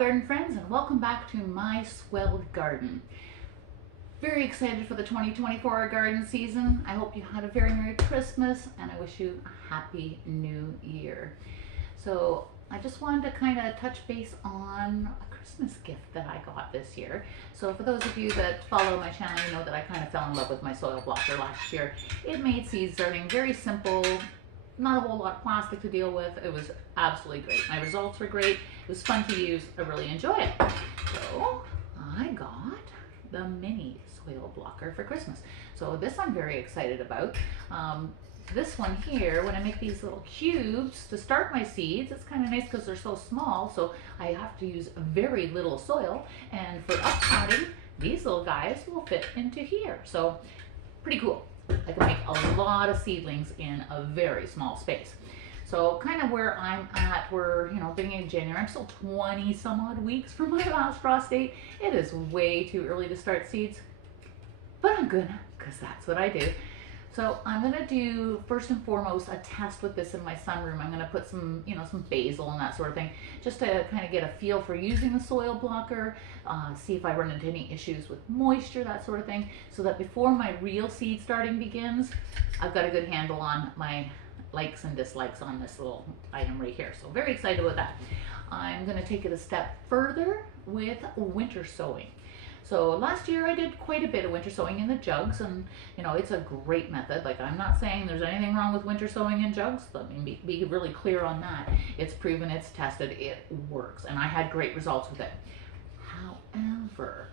garden friends, and welcome back to my swelled garden. Very excited for the 2024 garden season. I hope you had a very Merry Christmas and I wish you a Happy New Year. So I just wanted to kind of touch base on a Christmas gift that I got this year. So for those of you that follow my channel, you know that I kind of fell in love with my soil blocker last year. It made seed starting very simple, not a whole lot of plastic to deal with. It was absolutely great. My results were great. It was fun to use. I really enjoy it. So I got the mini soil blocker for Christmas. So this I'm very excited about. This one here, when I make these little cubes to start my seeds, it's kind of nice because they're so small, so I have to use very little soil. And for uppotting, these little guys will fit into here. So pretty cool. I can make a lot of seedlings in a very small space. So kind of where I'm at, we're, beginning of January. I'm still 20 some odd weeks from my last frost date. It is way too early to start seeds, but I'm gonna, because that's what I do. So I'm gonna do, first and foremost, a test with this in my sunroom. I'm gonna put some, some basil and that sort of thing, just to kind of get a feel for using the soil blocker, see if I run into any issues with moisture, that sort of thing, so that before my real seed starting begins, I've got a good handle on my likes and dislikes on this little item right here. So very excited about that. I'm gonna take it a step further with winter sowing. So last year I did quite a bit of winter sowing in the jugs, and it's a great method. Like, I'm not saying there's anything wrong with winter sowing in jugs. Let me be really clear on that. It's proven, it's tested, it works, and I had great results with it. However,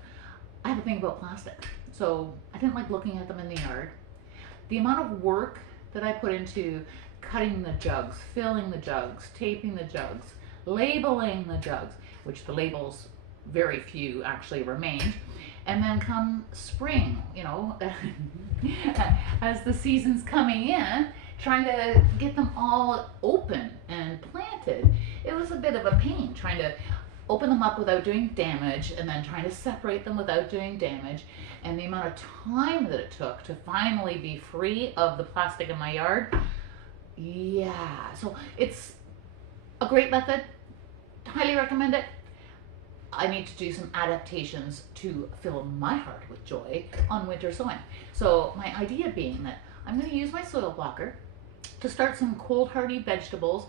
I have a thing about plastic. So I didn't like looking at them in the yard. The amount of work that I put into cutting the jugs, filling the jugs, taping the jugs, labeling the jugs, which the labels, very few actually remained. And then come spring, as the season's coming in, trying to get them all open and planted. It was a bit of a pain trying to open them up without doing damage, and then trying to separate them without doing damage, and the amount of time that it took to finally be free of the plastic in my yard. Yeah, so it's a great method. Highly recommend it. I need to do some adaptations to fill my heart with joy on winter sowing. So my idea being that I'm going to use my soil blocker to start some cold hardy vegetables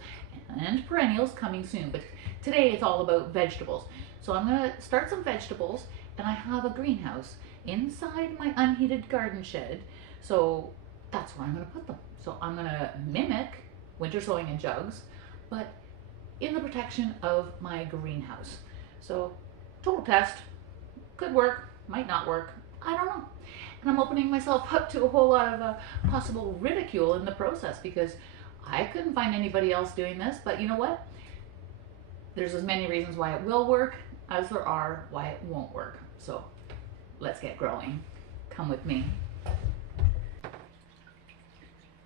and perennials coming soon. But today it's all about vegetables. So I'm going to start some vegetables, and I have a greenhouse inside my unheated garden shed. So that's where I'm going to put them. So I'm going to mimic winter sowing in jugs, but in the protection of my greenhouse. So total test, could work, might not work, I don't know. And I'm opening myself up to a whole lot of possible ridicule in the process, because I couldn't find anybody else doing this. But you know what? There's as many reasons why it will work as there are why it won't work. So let's get growing. Come with me.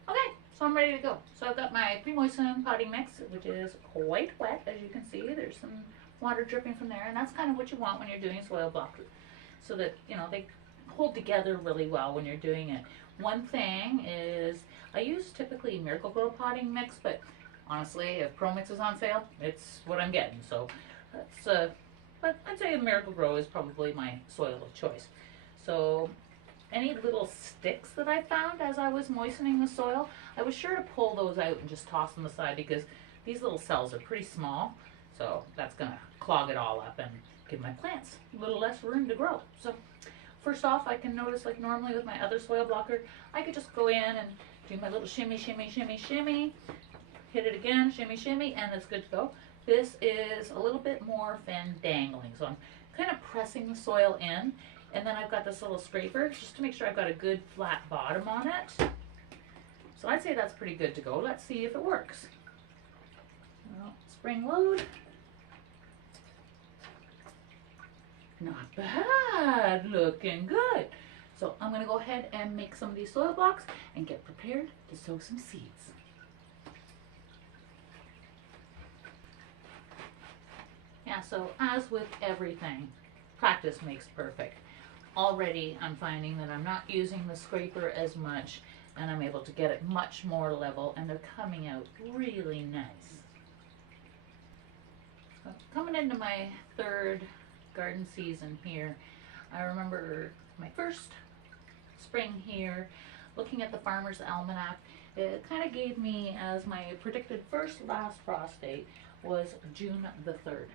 Okay, so I'm ready to go. So I've got my pre-moistened potting mix, which is quite wet, as you can see. There's some water dripping from there, and that's kind of what you want when you're doing soil blocker, so that they hold together really well when you're doing it. One thing is, I use typically Miracle-Gro potting mix, but honestly, if Pro Mix is on sale, it's what I'm getting. So that's but I'd say Miracle-Gro is probably my soil of choice. So any little sticks that I found as I was moistening the soil, I was sure to pull those out and just toss them aside, because these little cells are pretty small. So that's gonna clog it all up and give my plants a little less room to grow. So first off, I can notice, like normally with my other soil blocker, I could just go in and do my little shimmy, shimmy, shimmy, shimmy, hit it again, shimmy, shimmy, and it's good to go. This is a little bit more fendangling. So I'm kind of pressing the soil in, and then I've got this little scraper just to make sure I've got a good flat bottom on it. So I'd say that's pretty good to go. Let's see if it works. Well, spring load. Not bad, looking good. So I'm gonna go ahead and make some of these soil blocks and get prepared to sow some seeds. Yeah, so as with everything, practice makes perfect. Already I'm finding that I'm not using the scraper as much, and I'm able to get it much more level, and they're coming out really nice. Coming into my third garden season here, I remember my first spring here, looking at the Farmer's Almanac. It kind of gave me as my predicted last frost date was June the 3rd.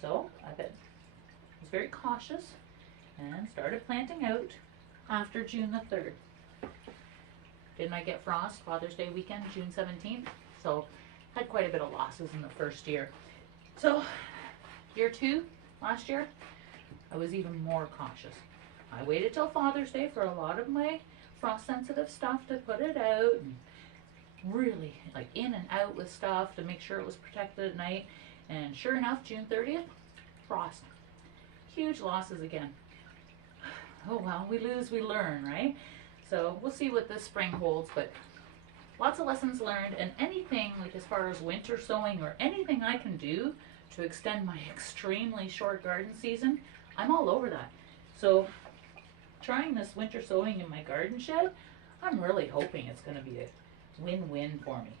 So I was very cautious and started planting out after June the 3rd. Didn't I get frost Father's Day weekend, June 17th? So had quite a bit of losses in the first year. So year two, last year, I was even more cautious. I waited till Father's Day for a lot of my frost sensitive stuff to put it out, and really like in and out with stuff to make sure it was protected at night. And sure enough, June 30th, frost. Huge losses again. Oh well, we lose, we learn, right? So we'll see what this spring holds, but lots of lessons learned, and anything like as far as winter sowing or anything I can do to extend my extremely short garden season, I'm all over that. So trying this winter sowing in my garden shed, I'm really hoping it's going to be a win-win for me,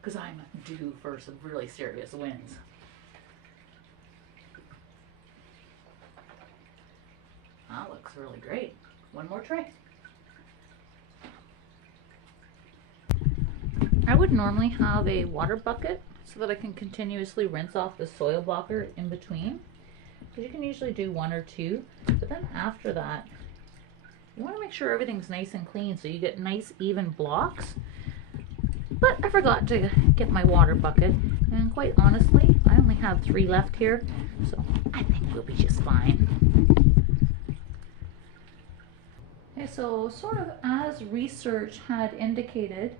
because I'm due for some really serious wins. That looks really great. One more tray. I would normally have a water bucket so that I can continuously rinse off the soil blocker in between. Because you can usually do one or two, but then after that, you want to make sure everything's nice and clean so you get nice even blocks. But I forgot to get my water bucket, and quite honestly, I only have 3 left here, so I think we'll be just fine. Okay, so sort of as research had indicated,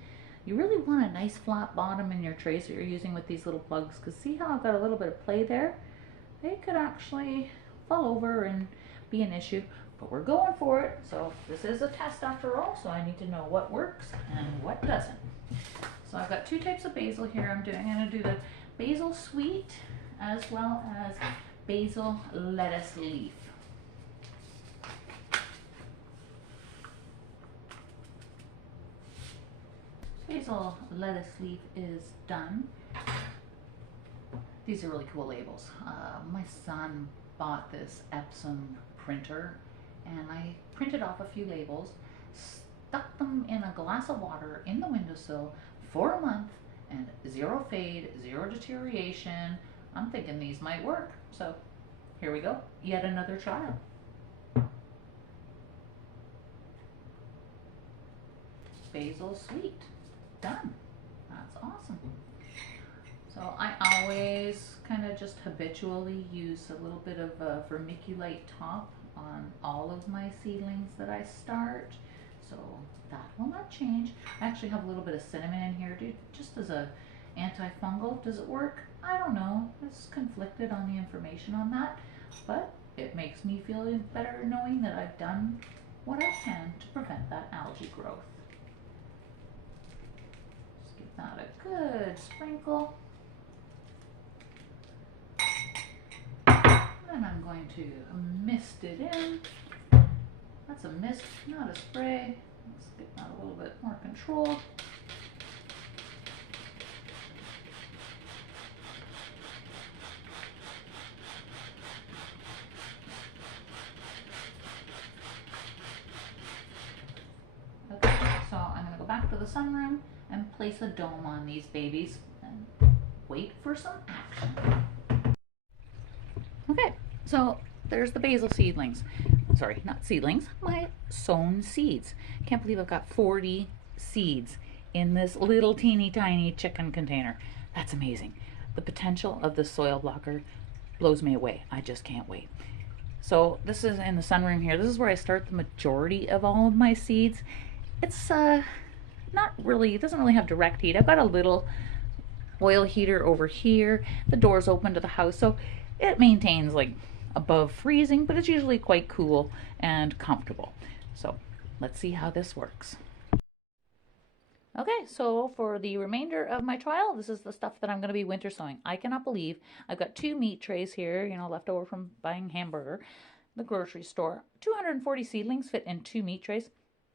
you really want a nice flat bottom in your trays that you're using with these little plugs, because see how I've got a little bit of play there? They could actually fall over and be an issue, but we're going for it. So this is a test after all, so I need to know what works and what doesn't. So I've got 2 types of basil here I'm doing. I'm going to do the basil sweet as well as basil lettuce leaf. Basil lettuce leaf is done. These are really cool labels. My son bought this Epsom printer, and I printed off a few labels, stuck them in a glass of water in the windowsill for a month, and 0 fade, 0 deterioration. I'm thinking these might work. So here we go, yet another trial. Basil sweet. Done. That's awesome. So I always kind of just habitually use a little bit of vermiculite top on all of my seedlings that I start. So that will not change. I actually have a little bit of cinnamon in here just as a antifungal. Does it work? I don't know. It's conflicted on the information on that, but it makes me feel better knowing that I've done what I can to prevent that algae growth. Not a good sprinkle. Then I'm going to mist it in. That's a mist, not a spray. Let's get that a little bit more control. Okay, so I'm going to go back to the sunroom and place a dome on these babies and wait for some action. Okay, so there's the basil seedlings. Sorry, not seedlings, my sown seeds. Can't believe I've got 40 seeds in this little teeny tiny chicken container. That's amazing. The potential of the soil blocker blows me away. I just can't wait. So this is in the sunroom here. This is where I start the majority of all of my seeds. It's not really, it doesn't really have direct heat. I've got a little oil heater over here. The door's open to the house, so it maintains like above freezing, but it's usually quite cool and comfortable. So let's see how this works. Okay, so for the remainder of my trial, this is the stuff that I'm going to be winter sowing. I cannot believe I've got 2 meat trays here, left over from buying hamburger, the grocery store. 240 seedlings fit in 2 meat trays.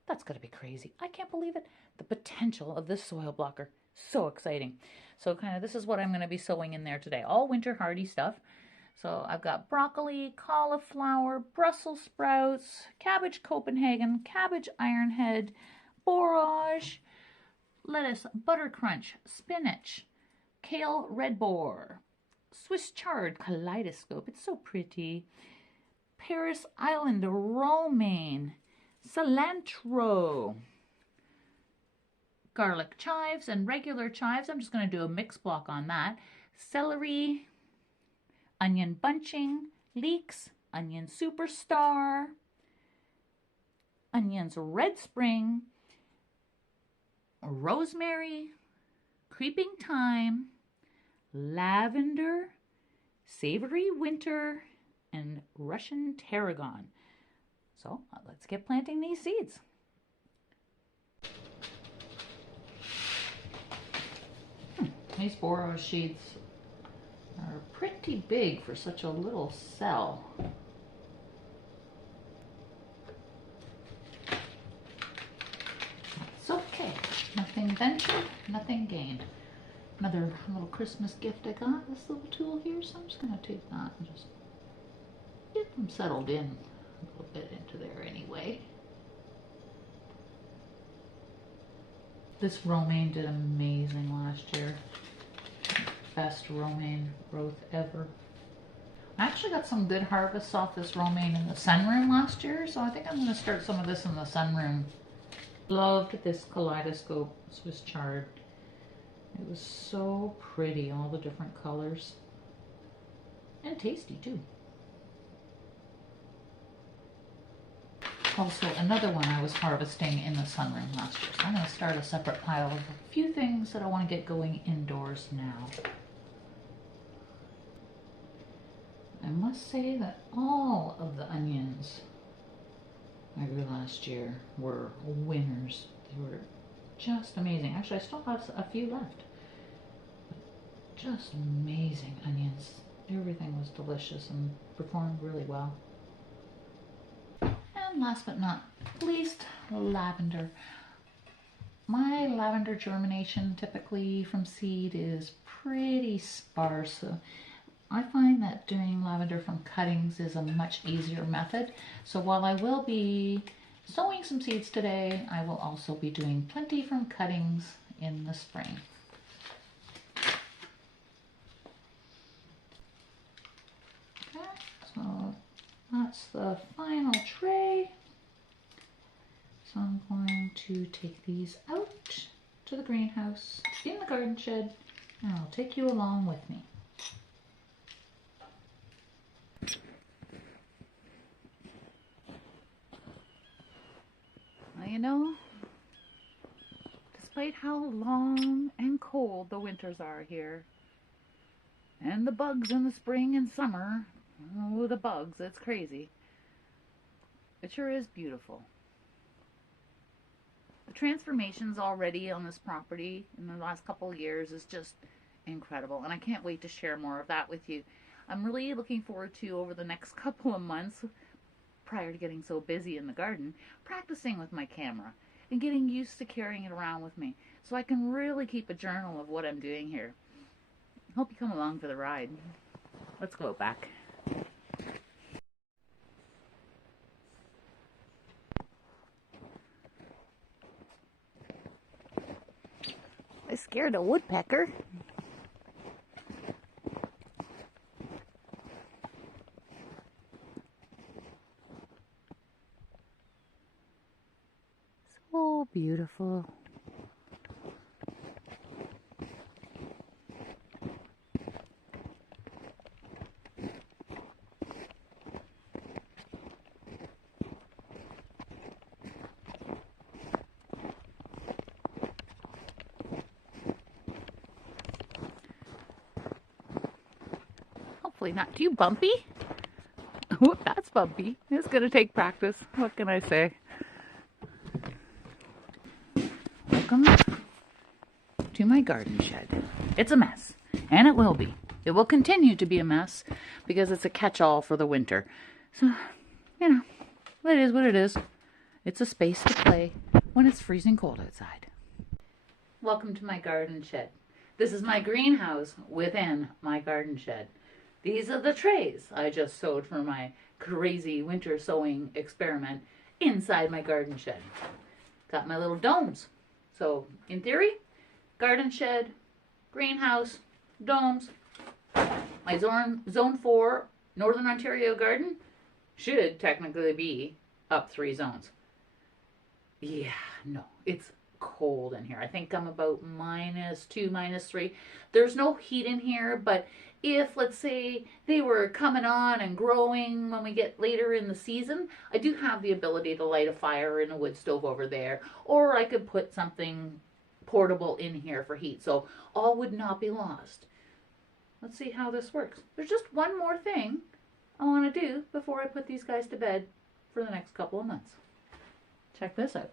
That's going to be crazy. I can't believe it. The potential of this soil blocker. So exciting. So kind of this is what I'm going to be sowing in there today. All winter hardy stuff. So I've got broccoli, cauliflower, Brussels sprouts, cabbage Copenhagen, cabbage ironhead, borage, lettuce butter crunch, spinach, kale red boar, Swiss chard kaleidoscope. It's so pretty. Paris Island romaine, cilantro, garlic chives and regular chives. I'm just going to do a mix block on that. Celery, onion bunching, leeks, onion superstar, onions red spring, rosemary, creeping thyme, lavender, savory winter, and Russian tarragon. So let's get planting these seeds. These borage seeds are pretty big for such a little cell. It's okay. Nothing ventured, nothing gained. Another little Christmas gift I got, this little tool here, so I'm just going to take that and just get them settled in a little bit into there anyway. This romaine did amazing last year. Best romaine growth ever. I actually got some good harvests off this romaine in the sunroom last year, so I think I'm going to start some of this in the sunroom. Loved this kaleidoscope Swiss chard. It was so pretty, all the different colors. And tasty too. Also, another one I was harvesting in the sunroom last year. So I'm going to start a separate pile of a few things that I want to get going indoors now. I must say that all of the onions I grew last year were winners. They were just amazing. Actually, I still have a few left. Just amazing onions. Everything was delicious and performed really well. And last but not least, lavender. My lavender germination typically from seed is pretty sparse. So I find that doing lavender from cuttings is a much easier method. So while I will be sowing some seeds today, I will also be doing plenty from cuttings in the spring. Okay, so that's the final tray. So I'm going to take these out to the greenhouse in the garden shed, and I'll take you along with me. Well, you know, despite how long and cold the winters are here, and the bugs in the spring and summer, oh, the bugs, it's crazy. It sure is beautiful. The transformations already on this property in the last couple of years is just incredible, and I can't wait to share more of that with you. I'm really looking forward to, over the next couple of months, prior to getting so busy in the garden, practicing with my camera and getting used to carrying it around with me so I can really keep a journal of what I'm doing here. Hope you come along for the ride. Let's go back. I scared a woodpecker. So beautiful. Hopefully not too bumpy. Oh, that's bumpy. It's going to take practice. What can I say? Welcome to my garden shed. It's a mess, and it will be. It will continue to be a mess because it's a catch-all for the winter. So, you know, it is what it is. It's a space to play when it's freezing cold outside. Welcome to my garden shed. This is my greenhouse within my garden shed. These are the trays I just sowed for my crazy winter sowing experiment inside my garden shed. Got my little domes. So in theory, garden shed, greenhouse, domes. My zone 4 Northern Ontario garden should technically be up 3 zones. Yeah, no, it's cold in here. I think I'm about -2, -3. There's no heat in here, but if, let's say, they were coming on and growing when we get later in the season, I do have the ability to light a fire in a wood stove over there, or I could put something portable in here for heat, so all would not be lost. Let's see how this works. There's just one more thing I want to do before I put these guys to bed for the next couple of months. Check this out.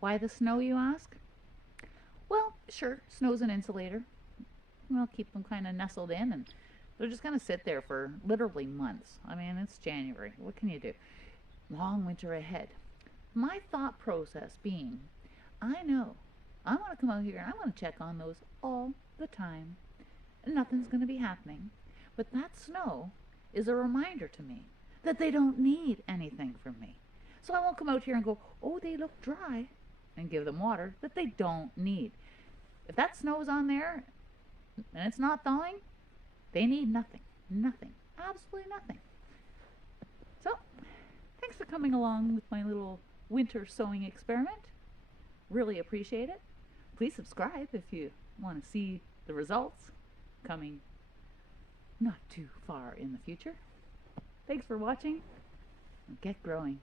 Why the snow, you ask? Well, sure, snow's an insulator. We'll keep them kind of nestled in, and they're just going to sit there for literally months. I mean, it's January. What can you do? Long winter ahead. My thought process being, I know I want to come out here and I want to check on those all the time. Nothing's going to be happening. But that snow is a reminder to me that they don't need anything from me. So I won't come out here and go, oh, they look dry, and give them water that they don't need. If that snow is on there and it's not thawing, they need nothing. Nothing. Absolutely nothing. So, thanks for coming along with my little winter sowing experiment. Really appreciate it. Please subscribe if you want to see the results coming not too far in the future. Thanks for watching. Get growing.